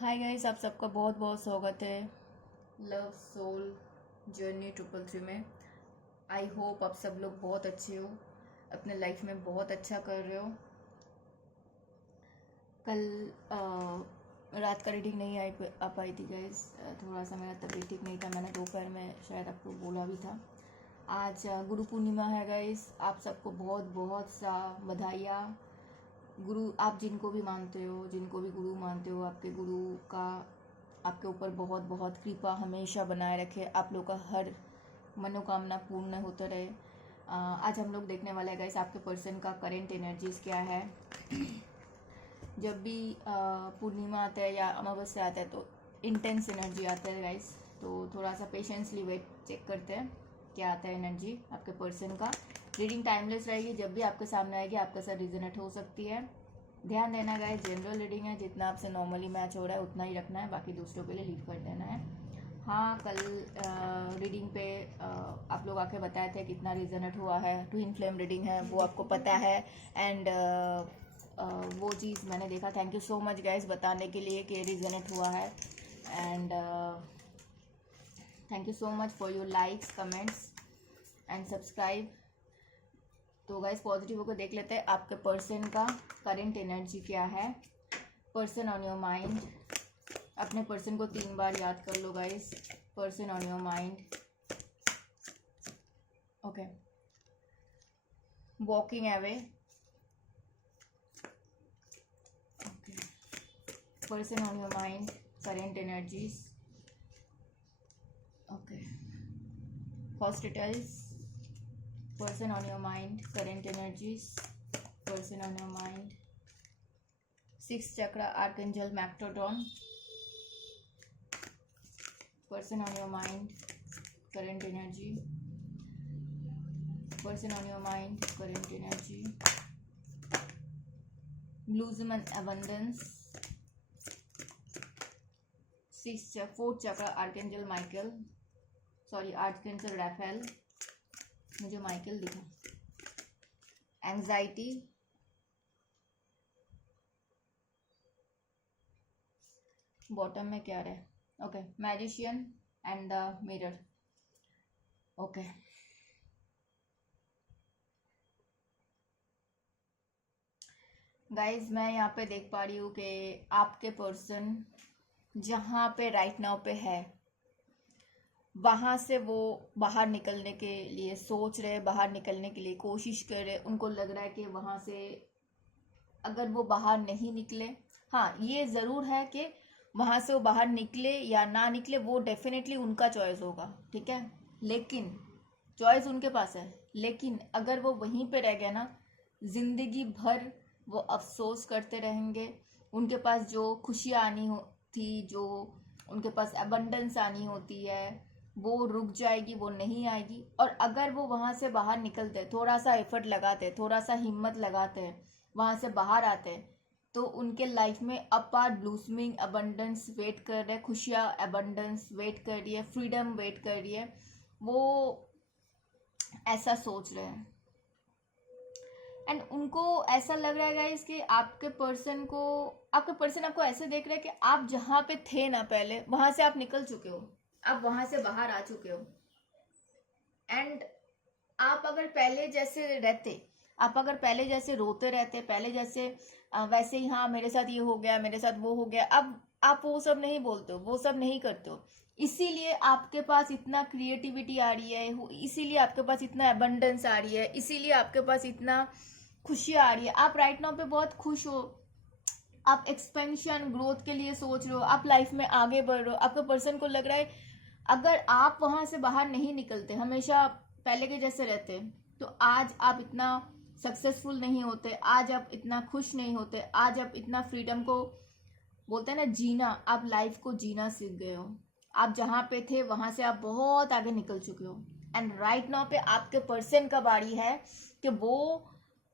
Hi guys, आप सबका बहुत बहुत स्वागत है लव सोल जर्नी 333 में। आई होप आप सब लोग बहुत अच्छे हो, अपने लाइफ में बहुत अच्छा कर रहे हो। कल रात का रीडिंग नहीं आ पाई थी गाइस, थोड़ा सा मेरा तबीयत ठीक नहीं था। मैंने दोपहर में शायद आपको बोला भी था। आज गुरु पूर्णिमा है गाइस, आप सबको बहुत बहुत सा बधाइयाँ। गुरु, आप जिनको भी मानते हो, जिनको भी गुरु मानते हो, आपके गुरु का आपके ऊपर बहुत बहुत कृपा हमेशा बनाए रखे, आप लोग का हर मनोकामना पूर्ण होता रहे। आज हम लोग देखने वाले हैं गाइस आपके पर्सन का करेंट एनर्जीज क्या है। जब भी पूर्णिमा आता है या अमावस्या आता है तो इंटेंस एनर्जी आता है गाइस, तो थोड़ा सा पेशेंसली वेट चेक करते हैं क्या आता है एनर्जी आपके पर्सन का। रीडिंग टाइमलेस रहेगी, जब भी आपके सामने आएगी आपके साथ रिजोनेट हो सकती है। ध्यान देना गाइस, जनरल रीडिंग है, जितना आपसे नॉर्मली मैच हो रहा है उतना ही रखना है, बाकी दूसरों के लिए लीव कर देना है। हाँ, कल रीडिंग पे आप लोग आके बताए थे कितना रिजोनेट हुआ है। ट्विन फ्लेम रीडिंग है, वो आपको पता है। एंड वो चीज़ मैंने देखा। Thank you so much guys बताने के लिए कि रिजोनेट हुआ है। And thank you so much for your likes, comments and subscribe. तो गाइस पॉजिटिव होकर देख लेते हैं आपके पर्सन का करंट एनर्जी क्या है। पर्सन ऑन योर माइंड, अपने पर्सन को 3 बार याद कर लो guys. Person on your mind, okay. Walking away, okay. Person on your mind, current energies, okay. Hospitals, person on your mind, current energies, person on your mind. 6th chakra, archangel Mactrodon, person on your mind, current energy, person on your mind, current energy. Bluesman abundance, 4th chakra, archangel Michael, archangel Raphael, मुझे Michael दिखा। Anxiety, bottom में क्या रहे, okay. Magician and the mirror, okay. Guys मैं यहाँ पे देख पा रही हूँ कि आपके पर्सन जहाँ पे राइट नाउ पे है वहाँ से वो बाहर निकलने के लिए सोच रहे, बाहर निकलने के लिए कोशिश कर रहे। उनको लग रहा है कि वहाँ से अगर वो बाहर नहीं निकले, हाँ ये ज़रूर है कि वहाँ से वो बाहर निकले या ना निकले वो डेफिनेटली उनका चॉइस होगा, ठीक है। लेकिन चॉइस उनके पास है, लेकिन अगर वो वहीं पे रह गए ना, जिंदगी भर वो अफसोस करते रहेंगे। उनके पास जो खुशियाँ आनी हो थी, जो उनके पास अबंडेंस आनी होती है, वो रुक जाएगी, वो नहीं आएगी। और अगर वो वहाँ से बाहर निकलते, थोड़ा सा एफर्ट लगाते, थोड़ा सा हिम्मत लगाते हैं, वहाँ से बाहर आते हैं, तो उनके लाइफ में अपार ब्लूसमिंग अबंडेंस वेट कर रहे हैं, खुशियाँ अबंडेंस वेट कर रही है, फ्रीडम वेट कर रही है। वो ऐसा सोच रहे हैं। एंड उनको ऐसा लग रहा है गाइस कि आपके पर्सन आपको ऐसे देख रहे हैं कि आप जहाँ पे थे ना पहले, वहां से आप निकल चुके हो, आप वहां से बाहर आ चुके हो। एंड आप अगर पहले जैसे रहते, आप अगर पहले जैसे रोते रहते, पहले जैसे वैसे ही, हाँ मेरे साथ ये हो गया, मेरे साथ वो हो गया, अब आप वो सब नहीं बोलते हो, वो सब नहीं करते हो। इसीलिए आपके पास इतना क्रिएटिविटी आ रही है, इसीलिए आपके पास इतना अबंडेंस आ रही है, इसीलिए आपके पास इतना खुशियाँ आ रही है। आप राइट नाउ पे बहुत खुश हो, आप एक्सपेंशन ग्रोथ के लिए सोच रहे हो, आप लाइफ में आगे बढ़ रहे हो। आपके पर्सन को लग रहा है अगर आप वहां से बाहर नहीं निकलते, हमेशा पहले के जैसे रहते, तो आज आप इतना सक्सेसफुल नहीं होते, आज आप इतना खुश नहीं होते, आज आप इतना फ्रीडम को बोलते हैं ना जीना, आप लाइफ को जीना सीख गए हो। आप जहाँ पे थे वहां से आप बहुत आगे निकल चुके हो। एंड राइट नाउ पे आपके पर्सन का बारी है कि वो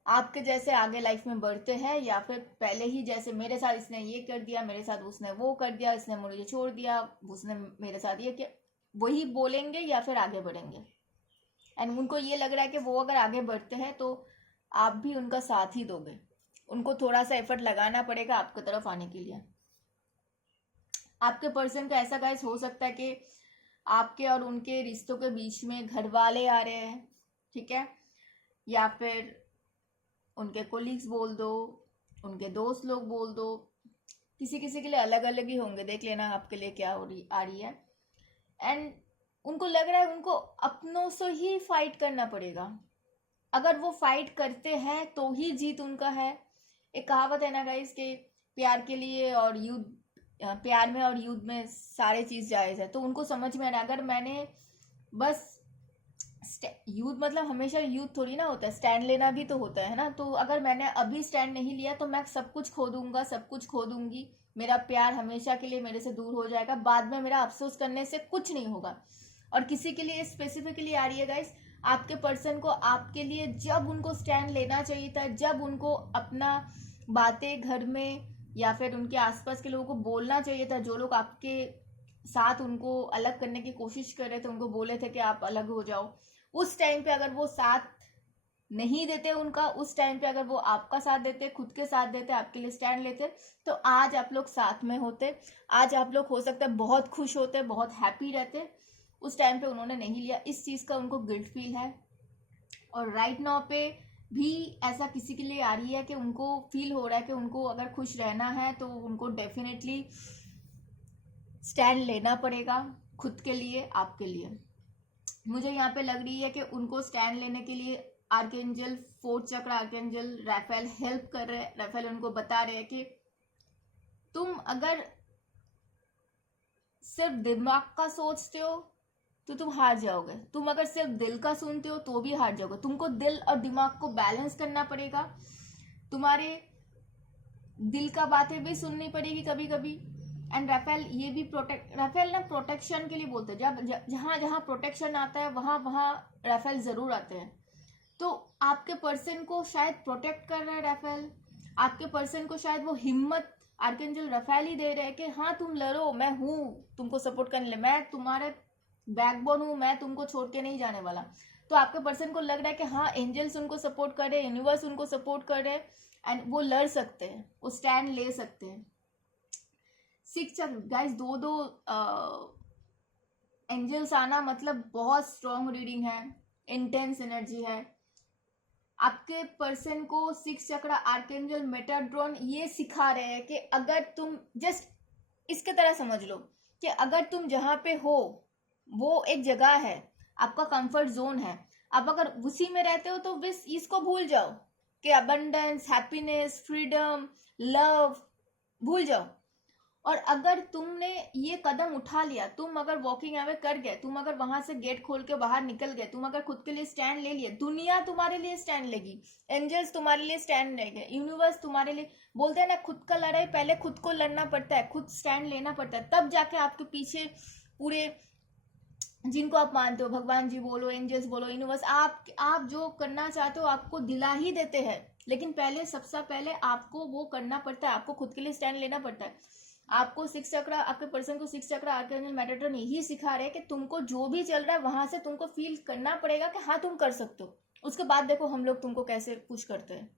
आपके जैसे आगे लाइफ में बढ़ते हैं, या फिर पहले ही जैसे मेरे साथ इसने ये कर दिया, मेरे साथ उसने वो कर दिया, इसने मुझे छोड़ दिया, उसने मेरे साथ ये किया, वही बोलेंगे या फिर आगे बढ़ेंगे। एंड उनको ये लग रहा है कि वो अगर आगे बढ़ते हैं तो आप भी उनका साथ ही दोगे। उनको थोड़ा सा एफर्ट लगाना पड़ेगा आपकी तरफ आने के लिए। आपके पर्सन का ऐसा गाइस हो सकता है कि आपके और उनके रिश्तों के बीच में घर वाले आ रहे हैं, ठीक है, या फिर उनके कोलीग्स बोल दो, उनके दोस्त लोग बोल दो, किसी किसी के लिए अलग अलग ही होंगे, देख लेना आपके लिए क्या आ रही है। एंड उनको लग रहा है उनको अपनों से ही फाइट करना पड़ेगा, अगर वो फाइट करते हैं तो ही जीत उनका है। एक कहावत है ना गाइस कि प्यार के लिए और युद्ध, प्यार में और युद्ध में सारे चीज जायज है। तो उनको समझ में आ रहा है, अगर मैंने बस युद्ध मतलब हमेशा युद्ध थोड़ी ना होता है, स्टैंड लेना भी तो होता है ना। तो अगर मैंने अभी स्टैंड नहीं लिया तो मैं सब कुछ खो दूंगा, सब कुछ खो दूंगी, मेरा प्यार हमेशा के लिए मेरे से दूर हो जाएगा, बाद में मेरा अफसोस करने से कुछ नहीं होगा। और किसी के लिए स्पेसिफिकली आ रही है गाइस, आपके पर्सन को आपके लिए जब उनको स्टैंड लेना चाहिए था, जब उनको अपना बातें घर में या फिर उनके आसपास के लोगों को बोलना चाहिए था, जो लोग आपके साथ उनको अलग करने की कोशिश कर रहे थे, उनको बोले थे कि आप अलग हो जाओ, उस टाइम पे अगर वो साथ नहीं देते उनका, उस टाइम पे अगर वो आपका साथ देते, खुद के साथ देते, आपके लिए स्टैंड लेते, तो आज आप लोग साथ में होते, आज आप लोग हो सकता है बहुत खुश होते, बहुत हैप्पी रहते। उस टाइम पे उन्होंने नहीं लिया, इस चीज़ का उनको गिल्ट फील है। और राइट नाउ पे भी ऐसा किसी के लिए आ रही है कि उनको फील हो रहा है कि उनको अगर खुश रहना है तो उनको डेफिनेटली स्टैंड लेना पड़ेगा, खुद के लिए, आपके लिए। मुझे यहाँ पे लग रही है कि उनको स्टैंड लेने के लिए आर्कएंजल, फोर्थ चक्र आर्कएंजल राफेल हेल्प कर रहे हैं। राफेल उनको बता रहे हैं कि तुम अगर सिर्फ दिमाग का सोचते हो तो तुम हार जाओगे, तुम अगर सिर्फ दिल का सुनते हो तो भी हार जाओगे। तुमको दिल और दिमाग को बैलेंस करना पड़ेगा, तुम्हारे दिल का बातें भी सुननी पड़ेगी कभी कभी। एंड राफेल ये भी राफेल ना प्रोटेक्शन के लिए बोलते हैं, जब जहाँ जहाँ प्रोटेक्शन आता है वहाँ वहाँ राफेल जरूर आते हैं। तो आपके पर्सन को शायद प्रोटेक्ट कर रहा है राफेल, आपके पर्सन को शायद वो हिम्मत आर्कएंजल राफेल ही दे रहे हैं कि हाँ तुम लड़ो, मैं हूँ तुमको सपोर्ट करने लिए, मैं तुम्हारे बैकबोन हूँ, मैं तुमको छोड़ के नहीं जाने वाला। तो आपके पर्सन को लग रहा है कि हाँ एंजल्स उनको सपोर्ट कर रहे हैं, यूनिवर्स उनको सपोर्ट कर रहे हैं, एंड वो लड़ सकते हैं, वो स्टैंड ले सकते हैं। सिक्स गाइस, दो एंजल्स आना मतलब बहुत स्ट्रॉन्ग रीडिंग है, इंटेंस एनर्जी है। आपके पर्सन को सिक्स चक्र आर्कएंजल मेटाट्रॉन ये सिखा रहे हैं कि अगर तुम जस्ट इसके तरह समझ लो कि अगर तुम जहाँ पे हो वो एक जगह है, आपका कंफर्ट जोन है, आप अगर उसी में रहते हो तो बस इसको भूल जाओ कि अबंडेंस, हैप्पीनेस, फ्रीडम, लव भूल जाओ। और अगर तुमने ये कदम उठा लिया, तुम अगर वॉकिंग अवे कर गए, तुम अगर वहां से गेट खोल के बाहर निकल गए, तुम अगर खुद के लिए स्टैंड ले लिए, दुनिया तुम्हारे लिए स्टैंड लेगी, एंजल्स तुम्हारे लिए स्टैंड लेंगे, यूनिवर्स तुम्हारे लिए। बोलते हैं ना खुद का लड़ाई पहले खुद को लड़ना पड़ता है, खुद स्टैंड लेना पड़ता है, तब जाके आपके पीछे पूरे जिनको आप मानते हो, भगवान जी बोलो, एंजल्स बोलो, यूनिवर्स, आप जो करना चाहते हो आपको दिला ही देते हैं। लेकिन पहले सबसे पहले आपको वो करना पड़ता है, आपको खुद के लिए स्टैंड लेना पड़ता है। आपको सिक्स चक्र, आपके पर्सन को सिक्स चक्र आर्कएंजल मेटाट्रॉन यही सिखा रहे हैं कि तुमको जो भी चल रहा है वहां से तुमको फील करना पड़ेगा कि हाँ तुम कर सकते हो। उसके बाद देखो हम लोग तुमको कैसे पुश करते हैं।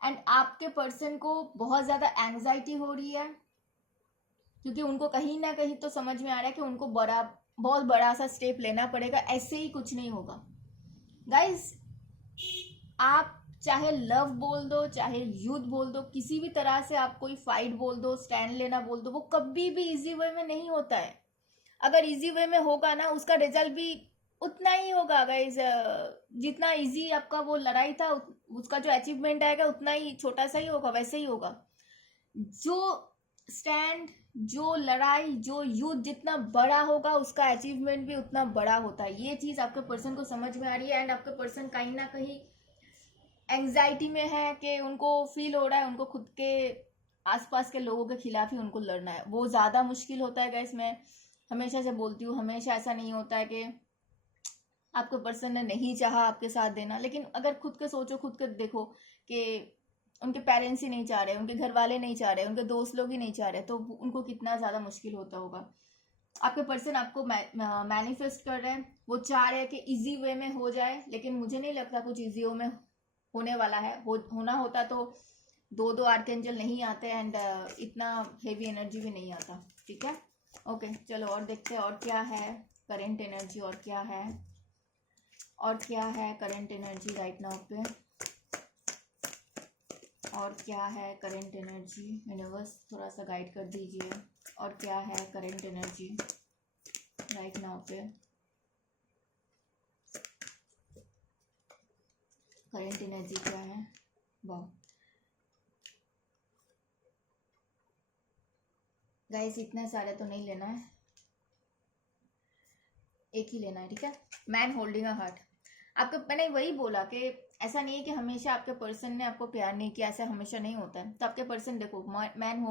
एंड आपके पर्सन को बहुत ज्यादा एंग्जाइटी हो रही है, क्योंकि उनको कहीं ना कहीं तो समझ में आ रहा है कि उनको बहुत बड़ा सा स्टेप लेना पड़ेगा, ऐसे ही कुछ नहीं होगा। गाइस, आप चाहे लव बोल दो, चाहे युद्ध बोल दो, किसी भी तरह से आप कोई फाइट बोल दो, स्टैंड लेना बोल दो, वो कभी भी इजी वे में नहीं होता है। अगर इजी वे में होगा ना उसका रिजल्ट भी उतना ही होगा गाइस, जितना इजी आपका वो लड़ाई था उसका जो अचीवमेंट आएगा उतना ही छोटा सा ही होगा, वैसे ही होगा। जो स्टैंड, जो लड़ाई, जो युद्ध जितना बड़ा होगा उसका अचीवमेंट भी उतना बड़ा होता है। ये चीज आपके पर्सन को समझ में आ रही है। एंड आपके पर्सन कहीं ना कहीं एंग्जाइटी में है कि उनको फील हो रहा है उनको खुद के आसपास के लोगों के खिलाफ ही उनको लड़ना है। वो ज़्यादा मुश्किल होता है गाइस, मैं हमेशा से बोलती हूँ, हमेशा ऐसा नहीं होता है कि आपके पर्सन ने नहीं चाहा आपके साथ देना। लेकिन अगर खुद के सोचो, खुद के देखो कि उनके पेरेंट्स ही नहीं चाह रहे, उनके घर वाले नहीं चाह रहे, उनके दोस्त लोग ही नहीं चाह रहे, तो उनको कितना ज़्यादा मुश्किल होता होगा। आपके पर्सन आपको मैनिफेस्ट कर रहे हैं, वो चाह रहे हैं कि इजी वे में हो जाए, लेकिन मुझे नहीं लगता कुछ इजी वे में होने वाला है। होना होता तो दो दो आर्कएंजल नहीं आते एंड इतना हेवी एनर्जी भी नहीं आता, ठीक है। ओके चलो और देखते हैं और क्या है करेंट एनर्जी, और क्या है करंट एनर्जी राइट नाउ पे, और क्या है करंट एनर्जी, यूनिवर्स थोड़ा सा गाइड कर दीजिए। और क्या है करंट एनर्जी राइट नाउ पे, करंट एनर्जी क्या है। वाह गाइस इतने सारे तो नहीं लेना है, एक ही लेना है, ठीक है। मैन होल्डिंग अ हार्ट, आपको मैंने वही बोला कि ऐसा नहीं है कि हमेशा आपके पर्सन ने आपको प्यार नहीं किया, ऐसा हमेशा नहीं होता है। तो आपके पर्सन देखो, मैन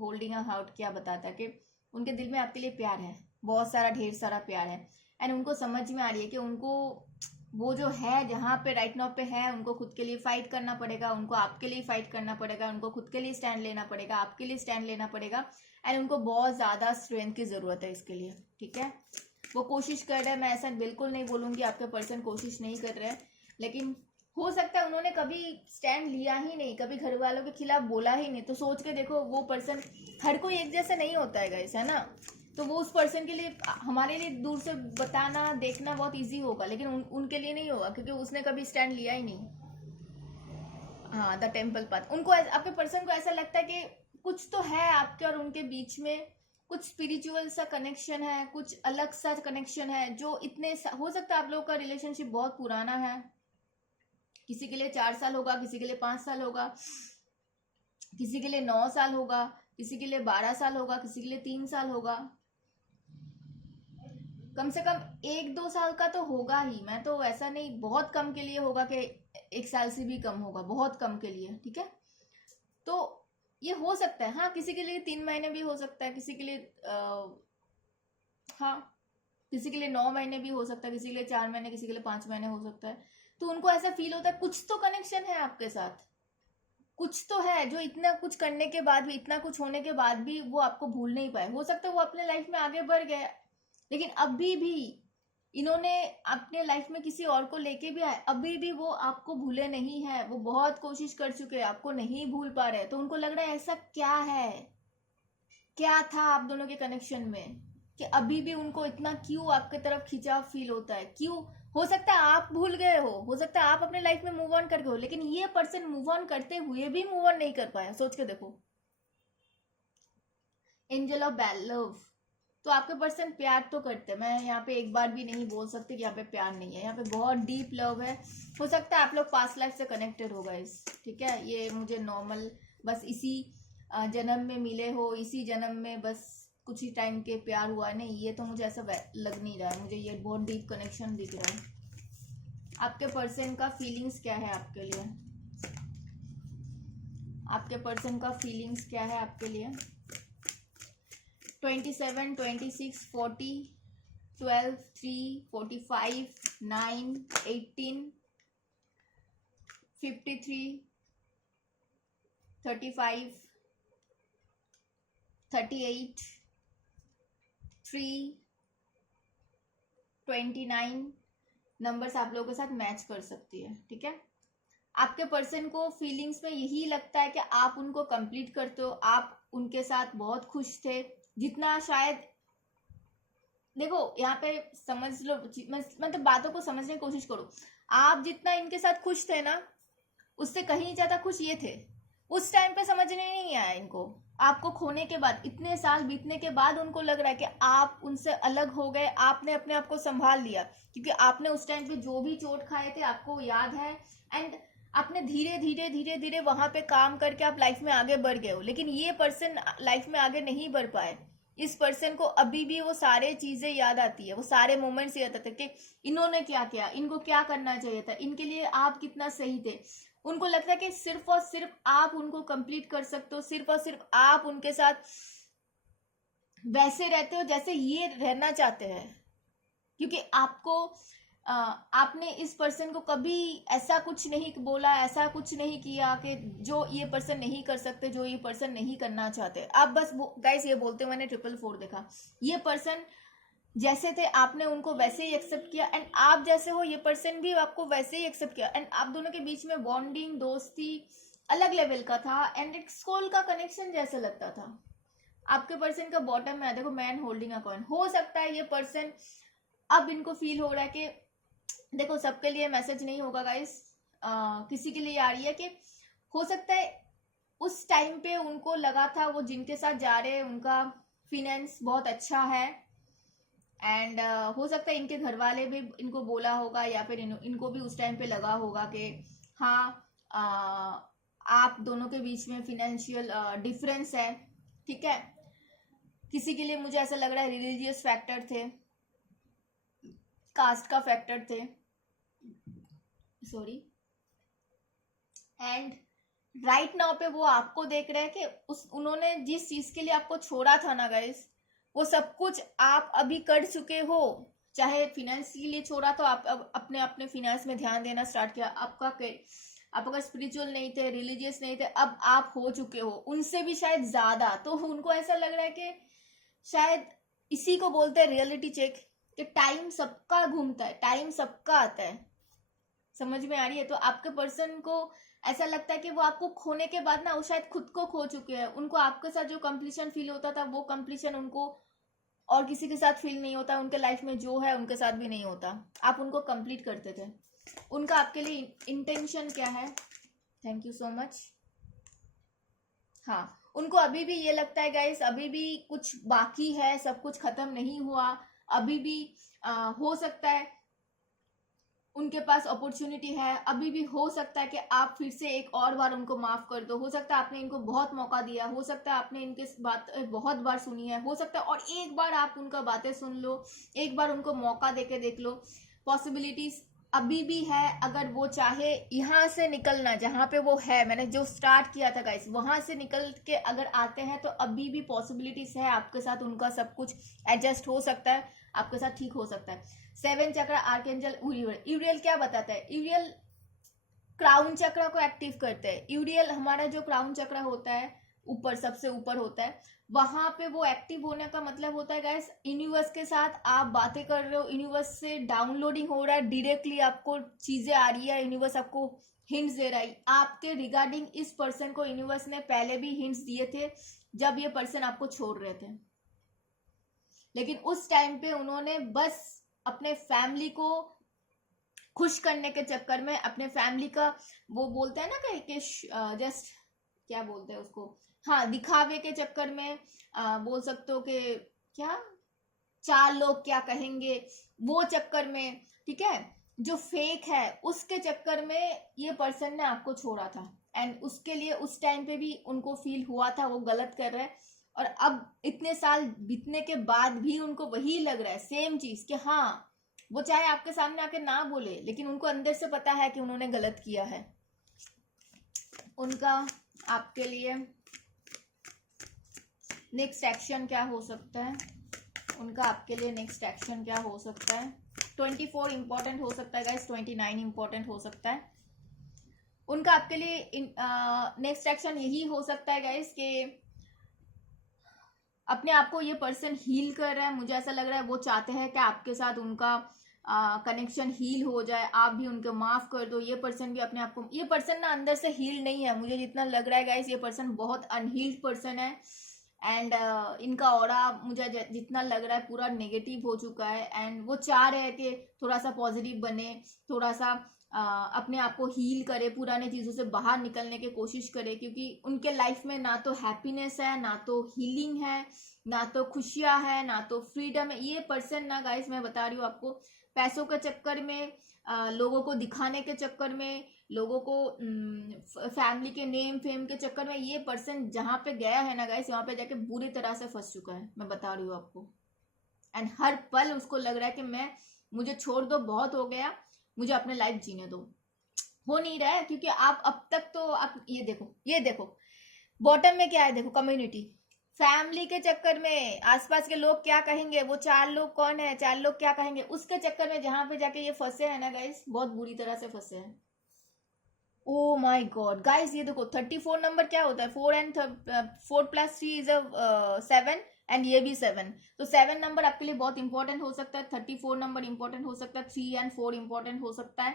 होल्डिंग अ हार्ट क्या बताता है कि उनके दिल में आपके लिए प्यार है, बहुत सारा ढेर सारा प्यार है एंड उनको समझ में आ रही है कि उनको वो जो है जहाँ पे राइट नाउ पे है, उनको खुद के लिए फाइट करना पड़ेगा, उनको आपके लिए फाइट करना पड़ेगा, उनको खुद के लिए स्टैंड लेना पड़ेगा, आपके लिए स्टैंड लेना पड़ेगा एंड उनको बहुत ज़्यादा स्ट्रेंथ की ज़रूरत है इसके लिए, ठीक है। वो कोशिश कर रहे हैं, मैं ऐसा बिल्कुल नहीं बोलूँगी आपके पर्सन कोशिश नहीं कर रहे हैं, लेकिन हो सकता है उन्होंने कभी स्टैंड लिया ही नहीं, कभी घर वालों के खिलाफ बोला ही नहीं। तो सोच के देखो, वो पर्सन, हर कोई एक जैसा नहीं होता है गाइस, है ना। तो वो उस पर्सन के लिए, हमारे लिए दूर से बताना देखना बहुत इजी होगा, लेकिन उनके लिए नहीं होगा क्योंकि उसने कभी स्टैंड लिया ही नहीं। हाँ द टेम्पल पाथ, उनको आपके पर्सन को ऐसा लगता है कि कुछ तो है आपके और उनके बीच में, कुछ स्पिरिचुअल सा कनेक्शन है, कुछ अलग सा कनेक्शन है, जो इतने हो सकता है आप लोगों का रिलेशनशिप बहुत पुराना है, किसी के लिए 4 साल होगा, किसी के लिए 5 साल होगा, किसी के लिए 9 साल होगा, किसी के लिए 12 साल होगा, किसी के लिए 3 साल होगा, कम से कम 1-2 साल का तो होगा ही। मैं तो ऐसा नहीं, बहुत कम के लिए होगा कि 1 साल से भी कम होगा, बहुत कम के लिए, ठीक है। तो ये हो सकता है, हाँ किसी के लिए 3 महीने भी हो सकता है, किसी के लिए हाँ किसी के लिए 9 महीने भी हो सकता है, किसी के लिए 4 महीने, किसी के लिए 5 महीने हो सकता है। तो उनको ऐसा फील होता है कुछ तो कनेक्शन है आपके साथ, कुछ तो है जो इतना कुछ करने के बाद भी, इतना कुछ होने के बाद भी वो आपको भूल नहीं पाए। हो सकता है वो अपने लाइफ में आगे बढ़ गए, लेकिन अभी भी इन्होंने अपने लाइफ में किसी और को लेके भी आए, अभी भी वो आपको भूले नहीं है, वो बहुत कोशिश कर चुके हैं, आपको नहीं भूल पा रहे। तो उनको लग रहा है ऐसा क्या है, क्या था आप दोनों के कनेक्शन में कि अभी भी उनको इतना क्यों आपके तरफ खिंचाव फील होता है, क्यों। हो सकता है आप भूल गए हो सकता है आप अपने लाइफ में मूव ऑन कर गए हो, लेकिन ये पर्सन मूव ऑन करते हुए भी मूव ऑन नहीं कर पाया। सोच के देखो, एंजल ऑफ बैड लव, तो आपके पर्सन प्यार तो करते हैं, मैं यहाँ पे एक बार भी नहीं बोल सकती कि यहाँ पे प्यार नहीं है, यहाँ पे बहुत डीप लव है। हो सकता है आप लोग पास्ट लाइफ से कनेक्टेड हो गए, ठीक है। ये मुझे नॉर्मल बस इसी जन्म में मिले हो, इसी जन्म में बस कुछ ही टाइम के प्यार हुआ, नहीं ये तो मुझे ऐसा लग नहीं रहा है, मुझे ये बहुत डीप कनेक्शन दिख रहा है। आपके पर्सन का फीलिंग्स क्या है आपके लिए, आपके पर्सन का फीलिंग्स क्या है आपके लिए। 27, 26, 40, 12, 3, 45, 9, 18, 53, 35, 38, 3, 29 नंबर्स आप लोगों के साथ मैच कर सकती है, ठीक है। आपके पर्सन को फीलिंग्स में यही लगता है कि आप उनको कंप्लीट करते हो, आप उनके साथ बहुत खुश थे, जितना शायद, देखो यहाँ पे समझ लो, मतलब बातों को समझने की कोशिश करो। आप जितना इनके साथ खुश थे ना, उससे कहीं ज्यादा खुश ये थे। उस टाइम पे समझने नहीं आया इनको, आपको खोने के बाद, इतने साल बीतने के बाद उनको लग रहा है कि आप उनसे अलग हो गए, आपने अपने आप को संभाल लिया, क्योंकि आपने उस टाइम पे जो भी चोट खाए थे आपको याद है, एंड आपने धीरे धीरे धीरे धीरे वहां पे काम करके आप लाइफ में आगे बढ़ गए हो। लेकिन ये पर्सन लाइफ में आगे नहीं बढ़ पाए, इस पर्सन को अभी भी वो सारे चीजें याद आती है, वो सारे मोमेंट्स याद आते कि इन्होंने क्या किया, इनको क्या करना चाहिए था, इनके लिए आप कितना सही थे। उनको लगता है कि सिर्फ और सिर्फ आप उनको कंप्लीट कर सकते हो, सिर्फ और सिर्फ आप उनके साथ वैसे रहते हो जैसे ये रहना चाहते हैं, क्योंकि आपको आपने इस पर्सन को कभी ऐसा कुछ नहीं बोला, ऐसा कुछ नहीं किया कि जो ये पर्सन नहीं कर सकते, जो ये पर्सन नहीं करना चाहते। आप बस गाइस ये बोलते मैंने 444 देखा, ये पर्सन जैसे थे आपने उनको वैसे ही एक्सेप्ट किया, एंड आप जैसे हो ये पर्सन भी आपको वैसे ही एक्सेप्ट किया, एंड आप दोनों के बीच में बॉन्डिंग, दोस्ती, अलग लेवल का था एंड एक सोल का कनेक्शन जैसा लगता था। आपके पर्सन का बॉटम में देखो मैन होल्डिंग अ कॉइन। हो सकता है ये पर्सन अब इनको फील हो रहा है कि देखो सबके लिए मैसेज नहीं होगा गाइस, किसी के लिए आ रही है कि हो सकता है उस टाइम पे उनको लगा था वो जिनके साथ जा रहे हैं उनका फिनेंस बहुत अच्छा है एंड हो सकता है इनके घर वाले भी इनको बोला होगा या फिर इनको भी उस टाइम पे लगा होगा कि हाँ आप दोनों के बीच में फिनेंशियल डिफरेंस है, ठीक है। किसी के लिए मुझे ऐसा लग रहा है रिलीजियस फैक्टर थे, कास्ट का फैक्टर थे, सॉरी। एंड राइट नाउ पे वो आपको देख रहे हैं कि उन्होंने जिस चीज के लिए आपको छोड़ा था ना गाइस, वो सब कुछ आप अभी कर चुके हो। चाहे फिनेंस के लिए छोड़ा तो आप अब अपने अपने फिनेंस में ध्यान देना स्टार्ट किया। आप अगर स्पिरिचुअल नहीं थे, रिलीजियस नहीं थे, अब आप हो चुके हो उनसे भी शायद ज्यादा। तो उनको ऐसा लग रहा है कि शायद इसी को बोलते हैं रियलिटी चेक, कि टाइम सबका घूमता है, टाइम सबका आता है। समझ में आ रही है? तो आपके पर्सन को ऐसा लगता है कि वो आपको खोने के बाद ना वो शायद खुद को खो चुके हैं। उनको आपके साथ जो कंप्लीशन फील होता था वो कंप्लीशन उनको और किसी के साथ फील नहीं होता। उनके लाइफ में जो है उनके साथ भी नहीं होता, आप उनको कंप्लीट करते थे। उनका आपके लिए इंटेंशन क्या है? Thank you so much. हाँ, उनको अभी भी ये लगता है गाइस, अभी भी कुछ बाकी है, सब कुछ खत्म नहीं हुआ। अभी भी हो सकता है उनके पास अपॉर्चुनिटी है, अभी भी हो सकता है कि आप फिर से एक और बार उनको माफ कर दो। हो सकता है आपने इनको बहुत मौका दिया, हो सकता है आपने इनके बात बहुत बार सुनी है, हो सकता है और एक बार आप उनका बातें सुन लो, एक बार उनको मौका देके देख लो। पॉसिबिलिटीज अभी भी है, अगर वो चाहे यहाँ से निकलना जहाँ पे वो है, मैंने जो स्टार्ट किया था गाइस वहां से निकल के अगर आते हैं तो अभी भी पॉसिबिलिटीज है आपके साथ। उनका सब कुछ एडजस्ट हो सकता है, आपके साथ ठीक हो सकता है। 7 चक्र आर्कएंजल यूरियल क्या बताता है? यूरियल क्राउन चक्र को एक्टिव करते हैं। यूरियल हमारा जो क्राउन चक्र होता है ऊपर, सबसे ऊपर होता है, वहां पे वो एक्टिव होने का मतलब होता है गाइस यूनिवर्स के साथ आप बातें कर रहे हो, यूनिवर्स से डाउनलोडिंग हो रहा है, डायरेक्टली आपको चीजें आ रही है, यूनिवर्स आपको हिंट्स दे रहा है आपके रिगार्डिंग। इस पर्सन को यूनिवर्स ने पहले भी हिंट्स दिए थे जब ये पर्सन आपको छोड़ रहे थे, लेकिन उस टाइम पे उन्होंने बस अपने फैमिली को खुश करने के चक्कर में, अपने फैमिली का वो बोलते हैं ना कि जस्ट क्या बोलते हैं उसको, हाँ, दिखावे के चक्कर में बोल सकते हो कि क्या, 4 लोग क्या कहेंगे वो चक्कर में, ठीक है, जो फेक है उसके चक्कर में ये पर्सन ने आपको छोड़ा था। एंड उसके लिए उस टाइम पे भी उनको फील हुआ था वो गलत कर रहे हैं, और अब इतने साल बीतने के बाद भी उनको वही लग रहा है, सेम चीज, कि हाँ वो चाहे आपके सामने आके ना बोले लेकिन उनको अंदर से पता है कि उन्होंने गलत किया है। उनका आपके लिए नेक्स्ट एक्शन क्या हो सकता है? उनका आपके लिए नेक्स्ट एक्शन क्या हो सकता है? 24 इंपॉर्टेंट हो सकता है गाइस, 29 इंपॉर्टेंट हो सकता है। उनका आपके लिए नेक्स्ट एक्शन यही हो सकता है गाइस कि अपने आप को ये पर्सन हील कर रहा है। मुझे ऐसा लग रहा है वो चाहते हैं कि आपके साथ उनका कनेक्शन हील हो जाए, आप भी उनको माफ कर दो। ये पर्सन भी अपने आप को, ये पर्सन ना अंदर से हील नहीं है, मुझे जितना लग रहा है गाइस ये पर्सन बहुत अनहील्ड पर्सन है। एंड इनका ऑरा मुझे जितना लग रहा है पूरा नेगेटिव हो चुका है। एंड वो चाह रहे हैं कि थोड़ा सा पॉजिटिव बने, थोड़ा सा अपने आप को हील करे, पुराने चीज़ों से बाहर निकलने की कोशिश करे, क्योंकि उनके लाइफ में ना तो हैप्पीनेस है, ना तो हीलिंग है, ना तो खुशियाँ है, ना तो फ्रीडम है। ये पर्सन ना गाइस मैं बता रही हूँ आपको, पैसों के चक्कर में, लोगों को दिखाने के चक्कर में, लोगों को फैमिली के नेम फेम के चक्कर में, ये पर्सन जहाँ पे गया है ना गाइस वहाँ पे जाके बुरी तरह से फंस चुका है, मैं बता रही हूँ आपको। एंड हर पल उसको लग रहा है कि मुझे छोड़ दो, बहुत हो गया, मुझे अपने लाइफ जीने दो। हो नहीं रहा है क्योंकि आप अब तक तो आप ये देखो बॉटम में क्या है, देखो कम्युनिटी, फैमिली के चक्कर में आसपास के लोग क्या कहेंगे, वो 4 लोग कौन है, 4 लोग क्या कहेंगे, उसके चक्कर में जहां पे जाके ये फंसे हैं ना गाइस, बहुत बुरी तरह से फंसे हैं। ओ माय गॉड गाइस, ये देखो 34 नंबर क्या होता है, 4 एंड 4 + 3 इज 7 एंड ये भी 7, तो 7 नंबर आपके लिए बहुत इंपॉर्टेंट हो सकता है, 34 नंबर इंपॉर्टेंट हो सकता है, 3 एंड 4 इंपॉर्टेंट हो सकता है।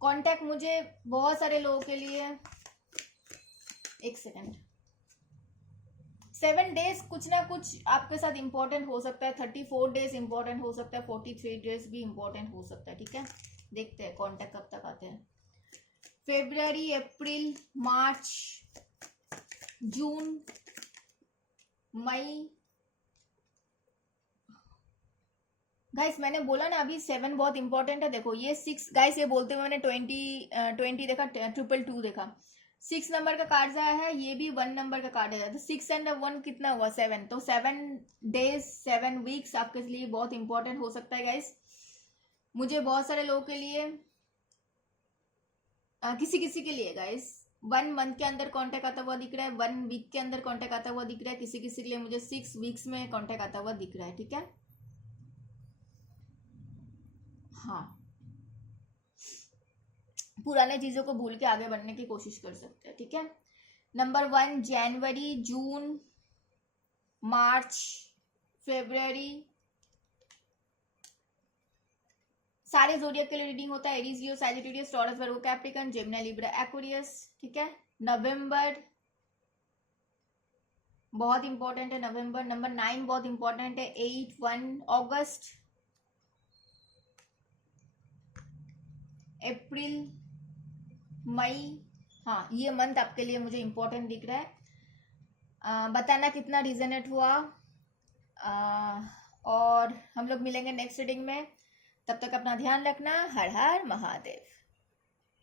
कॉन्टैक्ट मुझे बहुत सारे लोगों के लिए एक सेकेंड। 7 डेज कुछ ना कुछ आपके साथ इंपॉर्टेंट हो सकता है, 34 डेज इंपॉर्टेंट हो सकता है, 43 डेज भी इंपॉर्टेंट हो सकता है। ठीक है, देखते हैं कॉन्टेक्ट कब तक आते हैं। फरवरी, अप्रैल, मार्च, जून, मई। गाइस मैंने बोला ना अभी 7 बहुत इंपॉर्टेंट है। देखो ये 6, गाइस ये बोलते हुए मैंने 20 देखा, 222 देखा। 6 नंबर का कार्ड आया है, ये भी 1 नंबर का कार्ड है, तो 6 एंड 1 कितना हुआ 7। तो 7 डेज 7 वीक्स आपके लिए बहुत इंपॉर्टेंट हो सकता है गाइस। मुझे बहुत सारे लोगों के लिए, किसी किसी के लिए गाइस 1 मंथ के अंदर कॉन्टेक्ट आता हुआ दिख रहा है, 1 वीक के अंदर कॉन्टेक्ट आता हुआ दिख रहा है, किसी किसी के लिए मुझे 6 वीक्स में कॉन्टेक्ट आता हुआ दिख रहा है। ठीक है, हाँ, पुराने चीजों को भूल के आगे बढ़ने की कोशिश कर सकते हैं। ठीक है, नंबर 1 जनवरी, जून, मार्च, फरवरी, सारे जोडियक के लिए रीडिंग होता है। एरीज, लियो, सैजिटेरियस, टॉरस, वर्गो, कैप्रिकॉर्न, जेमिनी, लिब्रा, एक्वेरियस। ठीक है, नवंबर बहुत इंपॉर्टेंट है, नवंबर। नंबर 9 बहुत इंपॉर्टेंट है, 8, 1 अगस्त, अप्रैल, मई। हाँ, ये मंथ आपके लिए मुझे इंपॉर्टेंट दिख रहा है। बताना कितना रिजनेट हुआ। और हम लोग मिलेंगे नेक्स्ट रीडिंग में, तब तक अपना ध्यान रखना। हर हर महादेव।